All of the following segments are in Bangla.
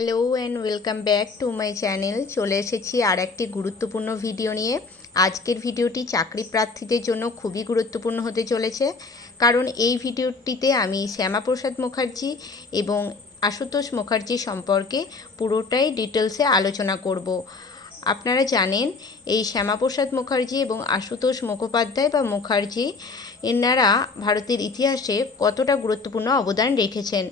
Hello and welcome back to my channel. চলে এসেছি আর একটি গুরুত্বপূর্ণ ভিডিও নিয়ে। আজকের ভিডিওটি চাকরি প্রার্থীদের জন্য খুবই গুরুত্বপূর্ণ হতে চলেছে, কারণ এই ভিডিওটিতে আমি শ্যামাপ্রসাদ মুখার্জি এবং আশুতোষ মুখার্জি সম্পর্কে পুরোটাই ডিটেলসে আলোচনা করব। আপনারা জানেন এই শ্যামাপ্রসাদ মুখার্জি এবং আশুতোষ মুখোপাধ্যায় বা মুখার্জি এনারা ভারতের ইতিহাসে কতটা গুরুত্বপূর্ণ অবদান রেখেছেন।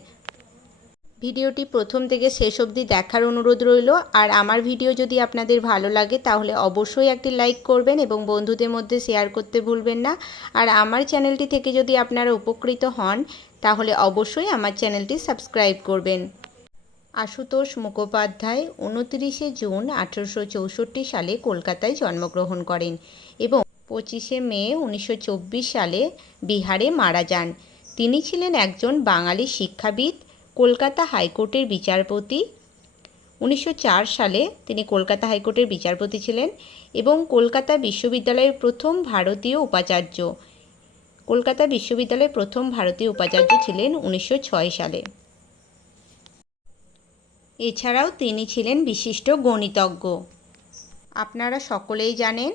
ভিডিওটি প্রথম থেকে শেষ অবধি দেখার অনুরোধ রইল। আর আমার ভিডিও যদি আপনাদের ভালো লাগে তাহলে অবশ্যই একটি লাইক করবেন এবং বন্ধুদের মধ্যে শেয়ার করতে ভুলবেন না। আর আমার চ্যানেলটি থেকে যদি আপনারা উপকৃত হন তাহলে অবশ্যই আমার চ্যানেলটি সাবস্ক্রাইব করবেন। আশুতোষ মুখোপাধ্যায় 29শে জুন 1864 সালে কলকাতায় জন্মগ্রহণ করেন এবং 25শে মে 1924 সালে বিহারে মারা যান। তিনি ছিলেন একজন বাঙালি শিক্ষাবিদ, কলকাতা হাইকোর্টের বিচারপতি। 1904 সালে তিনি কলকাতা হাইকোর্টের বিচারপতি ছিলেন এবং কলকাতা বিশ্ববিদ্যালয়ের প্রথম ভারতীয় উপাচার্য। কলকাতা বিশ্ববিদ্যালয়ের প্রথম ভারতীয় উপাচার্য ছিলেন 1906 সালে। এছাড়াও তিনি ছিলেন বিশিষ্ট গণিতজ্ঞ। আপনারা সকলেই জানেন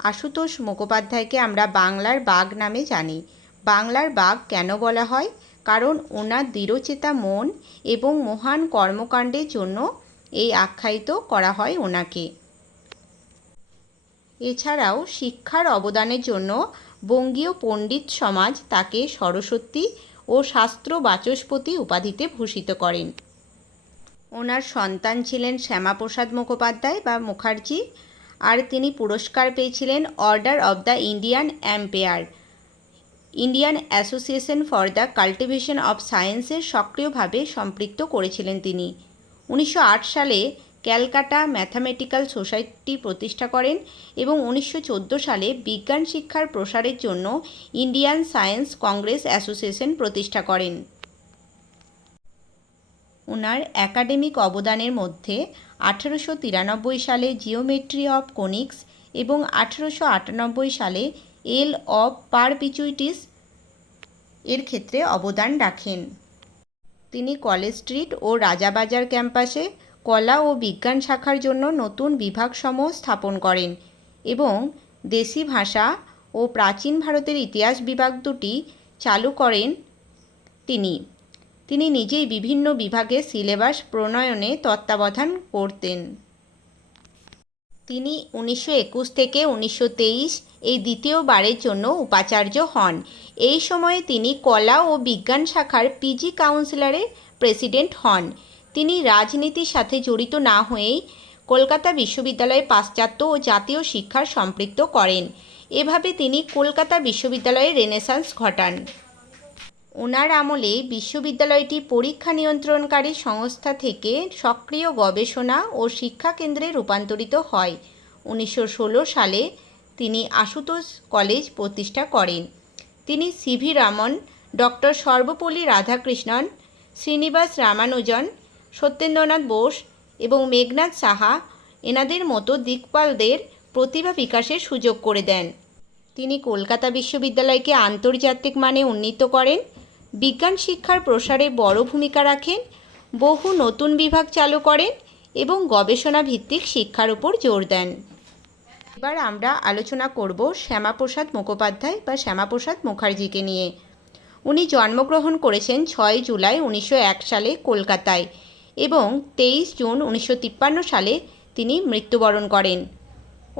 আশুতোষ মুখোপাধ্যায়কে আমরা বাংলার বাঘ নামে জানি। বাংলার বাঘ কেন বলা হয়? কারণ ওনার দৃঢ়চেতা মন এবং মহান কর্মকাণ্ডের জন্য এই আখ্যায়িত করা হয় ওনাকে। এছাড়াও শিক্ষার অবদানের জন্য বঙ্গীয় পণ্ডিত সমাজ তাকে সরস্বতী ও শাস্ত্র বাচস্পতি উপাধিতে ভূষিত করেন। ওনার সন্তান ছিলেন শ্যামাপ্রসাদ মুখোপাধ্যায় বা মুখার্জি, আর তিনি পুরস্কার পেয়েছিলেন order of the Indian empire, Indian association for the cultivation of সায়েন্সের সক্রিয়ভাবে সম্পৃক্ত করেছিলেন তিনি। 1908 সালে ক্যালকাটা ম্যাথামেটিক্যাল সোসাইটি প্রতিষ্ঠা করেন এবং 1914 সালে বিজ্ঞান শিক্ষার প্রসারের জন্য ইন্ডিয়ান সায়েন্স কংগ্রেস অ্যাসোসিয়েশন প্রতিষ্ঠা করেন। ওনার একাডেমিক অবদানের মধ্যে 1893 সালে জিওমেট্রি অফ কোনিক্স এবং 1898 সালে এল অব পারপিচুইটিস এর ক্ষেত্রে অবদান রাখেন। তিনি কলেজ স্ট্রিট ও রাজাবাজার ক্যাম্পাসে কলা ও বিজ্ঞান শাখার জন্য নতুন বিভাগসমূহ স্থাপন করেন এবং দেশি ভাষা ও প্রাচীন ভারতের ইতিহাস বিভাগ দুটি চালু করেন। তিনি নিজেই বিভিন্ন বিভাগের সিলেবাস প্রণয়নে তত্ত্বাবধান করতেন। তিনি 1921 থেকে 1923 এই দ্বিতীয়বারের জন্য উপাচার্য হন। এই সময়ে তিনি কলা ও বিজ্ঞান শাখার পিজি কাউন্সিলরের প্রেসিডেন্ট হন। তিনি রাজনীতির সাথে জড়িত না হয়েই কলকাতা বিশ্ববিদ্যালয়ে পাশ্চাত্য ও জাতীয় শিক্ষার সম্পৃক্ত করেন। এভাবে তিনি কলকাতা বিশ্ববিদ্যালয়ে রেনেসাঁস ঘটান। ওনার আমলে বিশ্ববিদ্যালয়টি পরীক্ষা নিয়ন্ত্রণকারী সংস্থা থেকে সক্রিয় গবেষণা ও শিক্ষা কেন্দ্রে রূপান্তরিত হয়। 1916 সালে তিনি আশুতোষ কলেজ প্রতিষ্ঠা করেন। তিনি সিভি রামন, ডক্টর সর্বপল্লী রাধাকৃষ্ণন, শ্রীনিবাস রামানুজন, সত্যেন্দ্রনাথ বোস এবং মেঘনাদ সাহা এনাদের মতো দিকপালদের প্রতিভা বিকাশের সুযোগ করে দেন। তিনি কলকাতা বিশ্ববিদ্যালয়কে আন্তর্জাতিক মানে উন্নীত করেন, বিজ্ঞান শিক্ষার প্রসারে বড় ভূমিকা রাখেন, বহু নতুন বিভাগ চালু করেন এবং গবেষণা ভিত্তিক শিক্ষার উপর জোর দেন। এবার আমরা আলোচনা করব শ্যামাপ্রসাদ মুখোপাধ্যায় বা শ্যামাপ্রসাদ মুখার্জিকে নিয়ে। উনি জন্মগ্রহণ করেছেন 6 জুলাই 1901 সালে কলকাতায় এবং 23 জুন 1953 সালে তিনি মৃত্যুবরণ করেন।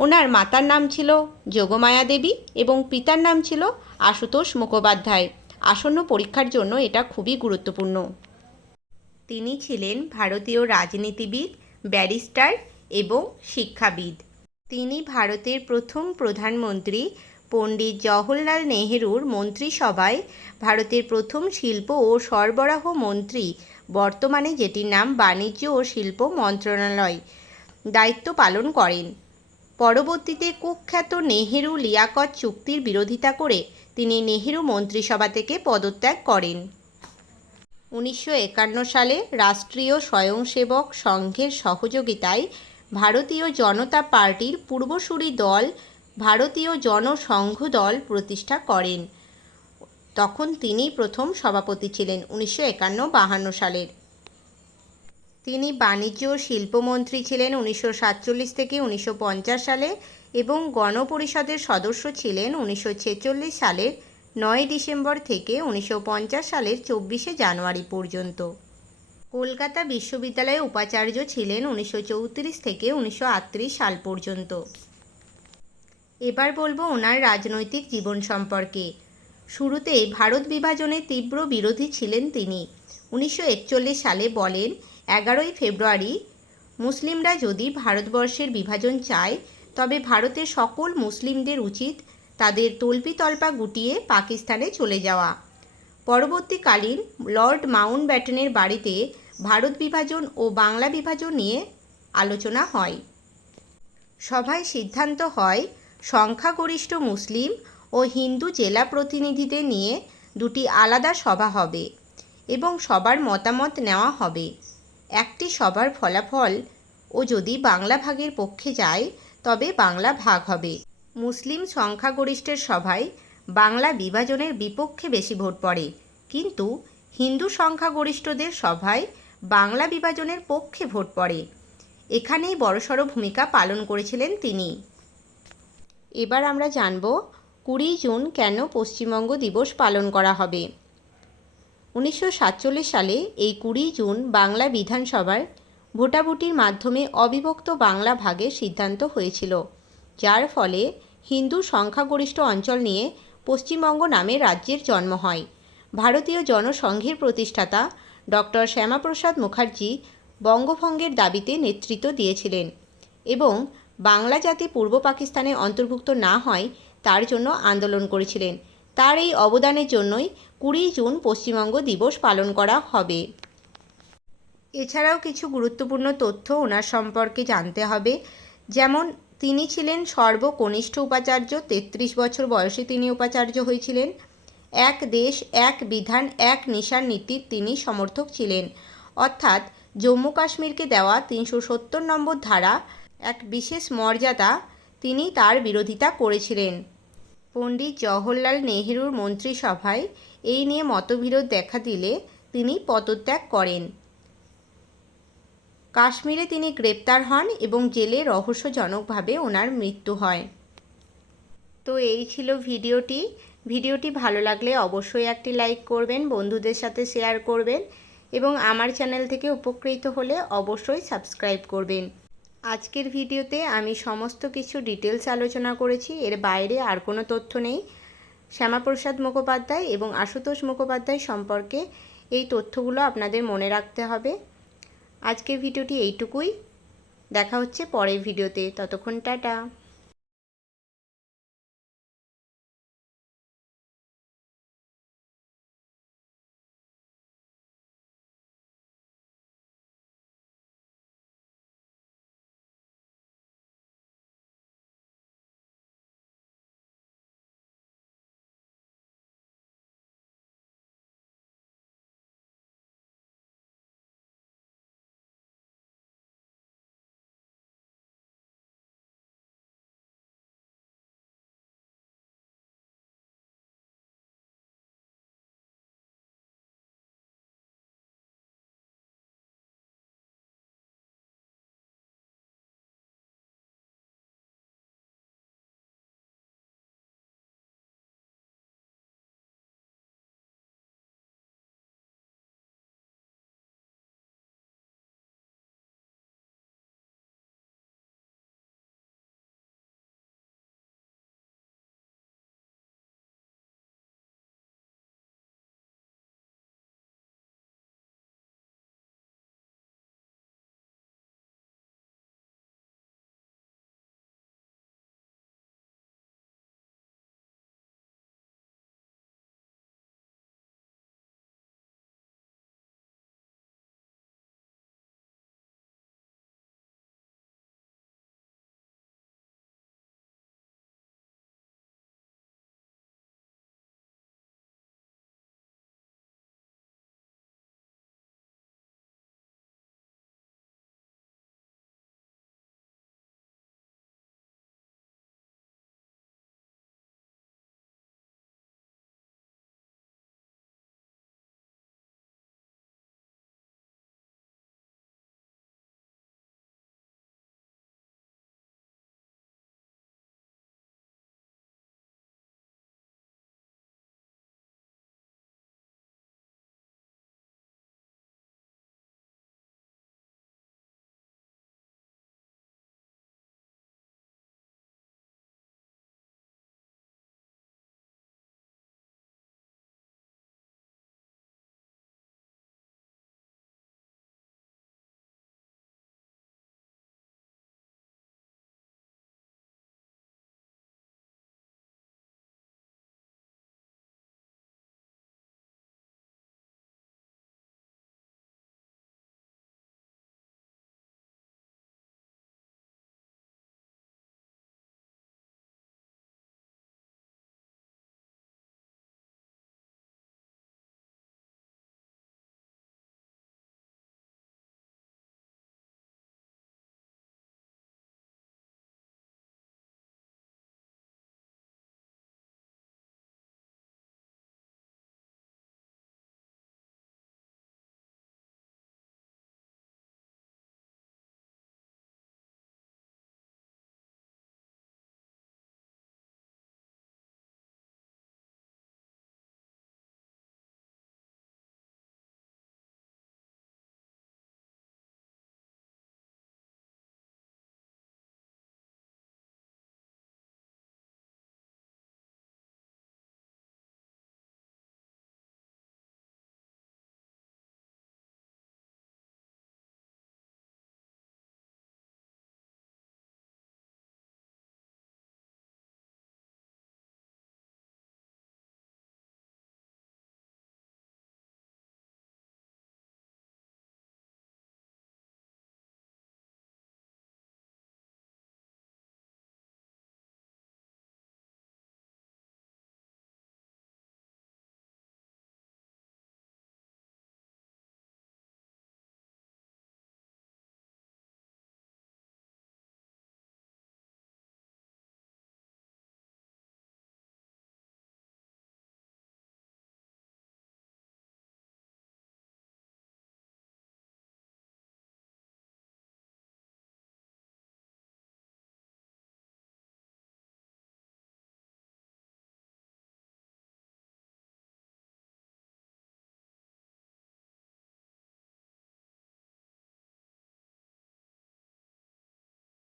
ওনার মাতার নাম ছিল যোগমায়া দেবী এবং পিতার নাম ছিল আশুতোষ মুখোপাধ্যায়। আসন্ন পরীক্ষার জন্য এটা খুবই গুরুত্বপূর্ণ। তিনি ছিলেন ভারতীয় রাজনীতিবিদ, ব্যারিস্টার এবং শিক্ষাবিদ। তিনি ভারতের প্রথম প্রধানমন্ত্রী পণ্ডিত জওহরলাল নেহেরুর মন্ত্রিসভায় ভারতের প্রথম শিল্প ও সরবরাহ মন্ত্রী, বর্তমানে যেটির নাম বাণিজ্য ও শিল্প মন্ত্রণালয়, দায়িত্ব পালন করেন। পরবর্তীতে কুখ্যাত নেহেরু লিয়াকত চুক্তির বিরোধিতা করে তিনি নেহেরু মন্ত্রিসভা থেকে পদত্যাগ করেন। 1951 সালে রাষ্ট্রীয় স্বয়ংসেবক সংঘের সহযোগিতায় ভারতীয় জনতা পার্টির পূর্বসূরি দল ভারতীয় জনসংঘ দল প্রতিষ্ঠা করেন। তখন তিনি প্রথম সভাপতি ছিলেন 1951-52 সালের। তিনি বাণিজ্য ও শিল্পমন্ত্রী ছিলেন 1947 থেকে 1950 সালে এবং গণপরিষদের সদস্য ছিলেন 1946 সালের 9 ডিসেম্বর থেকে 1950 সালের 24 জানুয়ারি পর্যন্ত। কলকাতা বিশ্ববিদ্যালয়ে উপাচার্য ছিলেন 1934 থেকে 1938 সাল পর্যন্ত। এবার বলবো ওনার রাজনৈতিক জীবন সম্পর্কে। শুরুতে ভারত বিভাজনের তীব্র বিরোধী ছিলেন তিনি। 1941 সালে বলেন, 11ই ফেব্রুয়ারি মুসলিমরা যদি ভারতবর্ষের বিভাজন চায় তবে ভারতের সকল মুসলিমদের উচিত তাদের তল্পিতল্পা গুটিয়ে পাকিস্তানে চলে যাওয়া। পরবর্তীকালীন লর্ড মাউন্টব্যাটেনের বাড়িতে ভারত বিভাজন ও বাংলা বিভাজন নিয়ে আলোচনা হয়। সভায় সিদ্ধান্ত হয় সংখ্যাগরিষ্ঠ মুসলিম ও হিন্দু জেলা প্রতিনিধিদের নিয়ে দুটি আলাদা সভা হবে এবং সবার মতামত নেওয়া হবে। একটি সভার ফলাফল ও যদি বাংলা ভাগের পক্ষে যায় তবে বাংলা ভাগ হবে। মুসলিম সংখ্যাগরিষ্ঠের সভায় বাংলা বিভাজনের বিপক্ষে বেশি ভোট পড়ে, কিন্তু হিন্দু সংখ্যাগরিষ্ঠদের সভায় বাংলা বিভাজনের পক্ষে ভোট পড়ে। এখানেই বড়সড় ভূমিকা পালন করেছিলেন তিনি। এবার আমরা জানব 20 জুন কেন পশ্চিমবঙ্গ দিবস পালন করা হবে। 1947 সালে এই 20 জুন বাংলা বিধানসভার ভোটাভুটির মাধ্যমে অবিভক্ত বাংলা ভাগের সিদ্ধান্ত হয়েছিল, যার ফলে হিন্দু সংখ্যাগরিষ্ঠ অঞ্চল নিয়ে পশ্চিমবঙ্গ নামে রাজ্যের জন্ম হয়। ভারতীয় জনসংঘের প্রতিষ্ঠাতা ডক্টর শ্যামাপ্রসাদ মুখার্জি বঙ্গভঙ্গের দাবিতে নেতৃত্ব দিয়েছিলেন এবং বাংলা জাতি পূর্ব পাকিস্তানে অন্তর্ভুক্ত না হয় তার জন্য আন্দোলন করেছিলেন। তার এই অবদানের জন্যই 20 জুন পশ্চিমবঙ্গ দিবস পালন করা হবে। এছাড়াও কিছু গুরুত্বপূর্ণ তথ্য ওনার সম্পর্কে জানতে হবে, যেমন তিনি ছিলেন সর্বকনিষ্ঠ উপাচার্য। 33 বছর বয়সে তিনি উপাচার্য হয়েছিলেন। এক দেশ এক বিধান এক নিশান নীতির তিনি সমর্থক ছিলেন, অর্থাৎ জম্মু কাশ্মীরকে দেওয়া 370 নম্বর ধারা এক বিশেষ মর্যাদা, তিনি তার বিরোধিতা করেছিলেন। পণ্ডিত জওহরলাল নেহরুর মন্ত্রিসভায় এই নিয়ে মতবিরোধ দেখা দিলে তিনি পদত্যাগ করেন। কাশ্মীরে তিনি গ্রেপ্তার হন এবং জেলে রহস্যজনকভাবে ওনার মৃত্যু হয়। তো এই ছিল ভিডিওটি ভালো লাগলে অবশ্যই একটি লাইক করবেন, বন্ধুদের সাথে শেয়ার করবেন এবং আমার চ্যানেল থেকে উপকৃত হলে অবশ্যই সাবস্ক্রাইব করবেন। আজকের ভিডিওতে আমি সমস্ত কিছু ডিটেলস আলোচনা করেছি, এর বাইরে আর কোনো তথ্য নেই। শ্যামাপ্রসাদ মুখোপাধ্যায় এবং আশুতোষ মুখোপাধ্যায় সম্পর্কে এই তথ্যগুলো আপনাদের মনে রাখতে হবে। আজকের ভিডিওটি এইটুকুই, দেখা হচ্ছে পরের ভিডিওতে, ততক্ষণ টাটা।